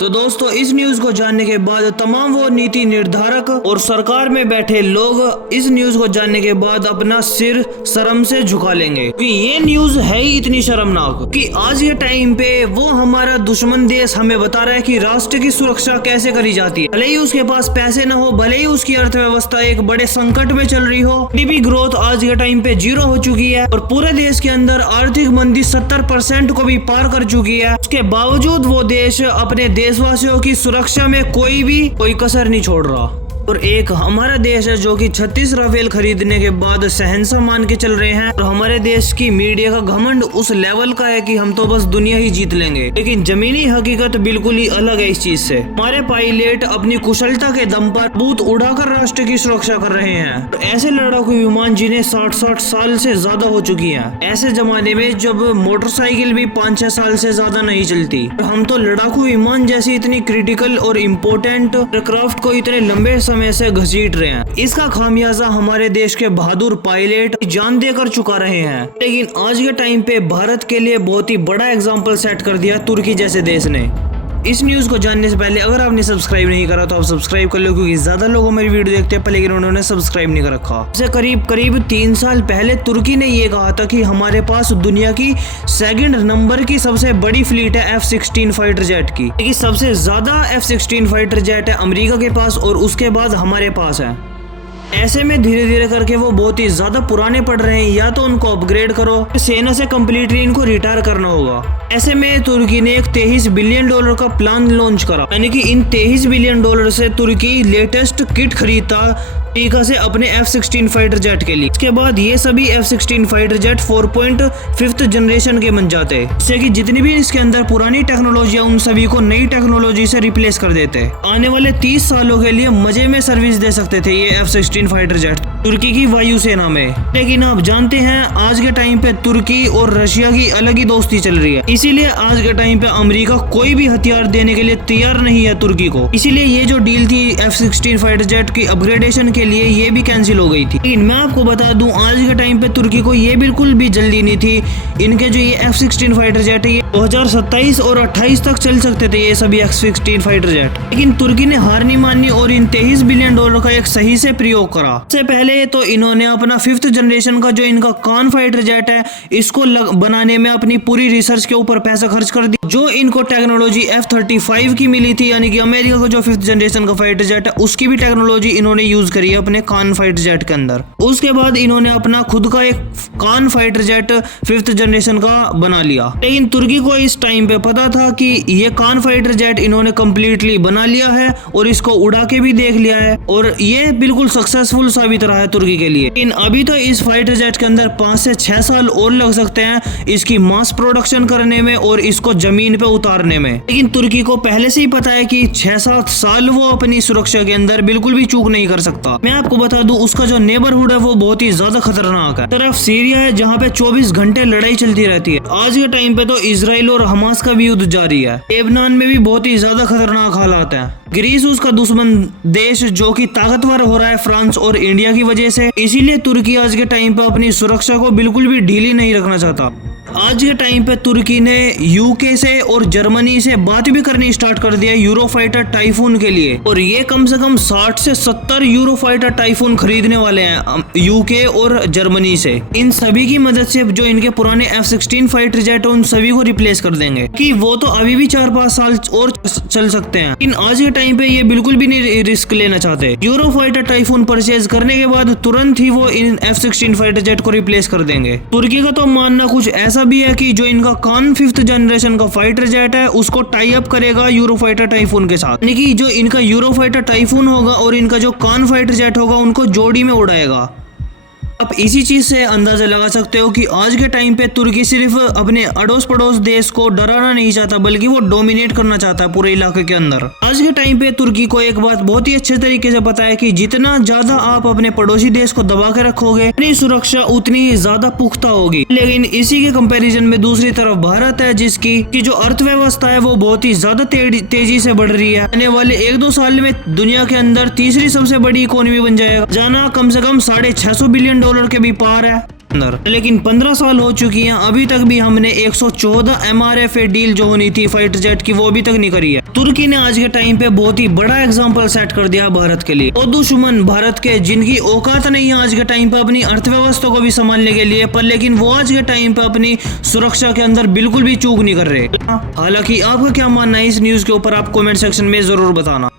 तो दोस्तों इस न्यूज को जानने के बाद तमाम वो नीति निर्धारक और सरकार में बैठे लोग इस न्यूज को जानने के बाद अपना सिर शर्म से झुका लेंगे कि ये न्यूज है ही इतनी शर्मनाक कि आज के टाइम पे वो हमारा दुश्मन देश हमें बता रहा है कि राष्ट्र की सुरक्षा कैसे करी जाती है। भले ही उसके पास पैसे न हो, भले ही उसकी अर्थव्यवस्था एक बड़े संकट में चल रही हो, जीडीपी ग्रोथ आज के टाइम पे 0 हो चुकी है और पूरे देश के अंदर आर्थिक मंदी 70% को भी पार कर चुकी है, उसके बावजूद वो देश अपने देशवासियों की सुरक्षा में कोई कसर नहीं छोड़ रहा। और एक हमारा देश है जो कि 36 राफेल खरीदने के बाद शहंशाह मान के चल रहे हैं और हमारे देश की मीडिया का घमंड उस लेवल का है कि हम तो बस दुनिया ही जीत लेंगे, लेकिन जमीनी हकीकत बिल्कुल ही अलग है इस चीज से। हमारे पायलट अपनी कुशलता के दम पर बूथ उड़ाकर राष्ट्र की सुरक्षा कर रहे हैं। तो ऐसे लड़ाकू विमान जिन्हें 60 साल से ज्यादा हो चुकी है, ऐसे जमाने में जब मोटरसाइकिल भी 5-6 साल से ज्यादा नहीं चलती, हम तो लड़ाकू विमान जैसी इतनी क्रिटिकल और इम्पोर्टेंट एयरक्राफ्ट को इतने लंबे समय से घसीट रहे हैं। इसका खामियाजा हमारे देश के बहादुर पायलट जान देकर चुका रहे हैं। लेकिन आज के टाइम पे भारत के लिए बहुत ही बड़ा एग्जाम्पल सेट कर दिया तुर्की जैसे देश ने। इस न्यूज को जानने से पहले अगर आपने सब्सक्राइब नहीं करा तो आप सब्सक्राइब कर लो, क्योंकि ज्यादा लोग हमारी वीडियो देखते हैं लेकिन उन्होंने सब्सक्राइब नहीं कर रखा। इससे करीब 3 साल पहले तुर्की ने ये कहा था कि हमारे पास दुनिया की 2nd नंबर की सबसे बड़ी फ्लीट है F-16 फाइटर जेट की, लेकिन सबसे ज्यादा F-16 फाइटर जेट है अमेरिका के पास और उसके बाद हमारे पास है। ऐसे में धीरे धीरे करके वो बहुत ही ज्यादा पुराने पड़ रहे हैं, या तो उनको अपग्रेड करो, सेना से कम्प्लीटली इनको रिटायर करना होगा। ऐसे में तुर्की ने एक $23 बिलियन का प्लान लॉन्च करा, यानी कि इन $23 बिलियन से तुर्की लेटेस्ट किट खरीदता टीका से अपने F-16 फाइटर जेट के लिए। इसके बाद ये सभी F-16 fighter jet 4.5th generation के बन जाते हैं, जिससे कि जितनी भी इसके अंदर पुरानी टेक्नोलॉजी है उन सभी को नई टेक्नोलॉजी से रिप्लेस कर देते हैं। आने वाले 30 सालों के लिए मजे में सर्विस दे सकते थे ये F-16 फाइटर जेट तुर्की की वायुसेना में। लेकिन आप जानते हैं आज के टाइम पे तुर्की और रशिया की अलग ही दोस्ती चल रही है, इसीलिए आज के टाइम पे अमेरिका कोई भी हथियार देने के लिए तैयार नहीं है तुर्की को। इसीलिए ये जो डील थी F-16 फाइटर जेट की अपग्रेडेशन के लिए ये भी कैंसिल हो गई थी। लेकिन मैं आपको बता दूं आज के टाइम पे तुर्की को ये बिल्कुल भी जल्दी नहीं थी। इनके जो ये F-16 फाइटर जेट है ये 2027 और 28 तक चल सकते थे ये सभी F-16 फाइटर जेट, लेकिन तुर्की ने हार नहीं मानी और इन $23 बिलियन का एक सही से प्रयोग करा। सबसे पहले तो इन्होंने अपना 5th जनरेशन का जो इनका कान फाइटर जेट है इसको बनाने में अपनी पूरी रिसर्च के ऊपर पैसा खर्च कर दिया। जो इनको टेक्नोलॉजी F-35 की मिली थी, यानी कि अमेरिका का जो 5th जनरेशन का फाइटर जेट है उसकी भी टेक्नोलॉजी इन्होंने यूज करी है अपने कान फाइटर जेट के अंदर। उसके बाद इन्होंने अपना खुद का एक कान फाइटर जेट 5th जनरेशन का बना लिया। लेकिन तुर्की को इस टाइम पे पता था कि ये कान फाइटर जेट इन्होंने कंप्लीटली बना लिया है और इसको उड़ा के भी देख लिया है और ये बिल्कुल सक्सेसफुल साबित रहा है तुर्की के लिए। लेकिन अभी तो इस फाइटर जेट के अंदर 5 से 6 साल और लग सकते हैं इसकी मास प्रोडक्शन करने में और इसको जमीन पे उतारने में। लेकिन तुर्की को पहले से ही पता है कि 6-7 साल वो अपनी सुरक्षा के अंदर बिल्कुल भी चूक नहीं कर सकता। मैं आपको बता दूं उसका जो नेबरहुड है वो बहुत ही ज्यादा खतरनाक है। तरफ सीरिया है जहाँ पे 24 घंटे लड़ाई चलती रहती है। आज के टाइम पे तो इजराइल और हमास का भी युद्ध जारी है। लेबनान में भी बहुत ही ज्यादा खतरनाक हालात है। ग्रीस उसका दुश्मन देश जो कि ताकतवर हो रहा है फ्रांस और इंडिया की वजह से, इसीलिए तुर्की आज के टाइम पे अपनी सुरक्षा को बिल्कुल भी ढीली नहीं रखना चाहता। आज के टाइम पे तुर्की ने यूके से और जर्मनी से बात भी करनी स्टार्ट कर दिया यूरोफाइटर टाइफून के लिए, और ये कम से कम 60 से 70 यूरोफाइटर टाइफून खरीदने वाले हैं यूके और जर्मनी से। इन सभी की मदद से जो इनके पुराने F-16 फाइटर जेट उन सभी को रिप्लेस कर देंगे कि वो तो अभी भी 4-5 साल और चल सकते हैं। लेकिन आज के टाइम पे ये बिल्कुल भी नहीं रिस्क लेना चाहते। यूरोफाइटर टाइफून परचेज करने के बाद तुरंत ही वो इन F-16 फाइटर जेट को रिप्लेस कर देंगे। तुर्की का तो मानना कुछ ऐसा भी है कि जो इनका कान 5th जनरेशन का फाइटर जेट है उसको टाई अप करेगा यूरोफाइटर टाइफून के साथ, यानी कि जो इनका यूरोफाइटर टाइफून होगा और इनका जो कान फाइटर जेट होगा उनको जोड़ी में उड़ाएगा। आप इसी चीज से अंदाजा लगा सकते हो कि आज के टाइम पे तुर्की सिर्फ अपने अड़ोस पड़ोस देश को डराना नहीं चाहता बल्कि वो डोमिनेट करना चाहता है पूरे इलाके के अंदर। आज के टाइम पे तुर्की को एक बात बहुत ही अच्छे तरीके से पता है कि जितना ज्यादा आप अपने पड़ोसी देश को दबा के रखोगे अपनी सुरक्षा उतनी ही ज्यादा पुख्ता होगी। लेकिन इसी के कंपैरिजन में दूसरी तरफ भारत है जिसकी की जो अर्थव्यवस्था है वो बहुत ही ज्यादा तेजी से बढ़ रही है। आने वाले 1-2 साल में दुनिया के अंदर तीसरी सबसे बड़ी इकोनॉमी बन जाएगा, जाना कम से कम $650 बिलियन के भी पार है। अंदर। लेकिन 15 साल हो चुकी हैं, अभी तक भी हमने 114 MRFA डील जो होनी थी फाइटर जेट की, वो अभी तक नहीं करी है। तुर्की ने आज के टाइम पे बहुत ही बड़ा एग्जाम्पल सेट कर दिया भारत के लिए। वो दुश्मन भारत के जिनकी औकात नहीं है आज के टाइम पे अपनी अर्थव्यवस्था को भी संभालने के लिए, पर लेकिन वो आज के टाइम पे अपनी सुरक्षा के अंदर बिल्कुल भी चूक नहीं कर रहे। हालांकि आपका क्या मानना है इस न्यूज के ऊपर, आप कमेंट सेक्शन में जरूर बताना।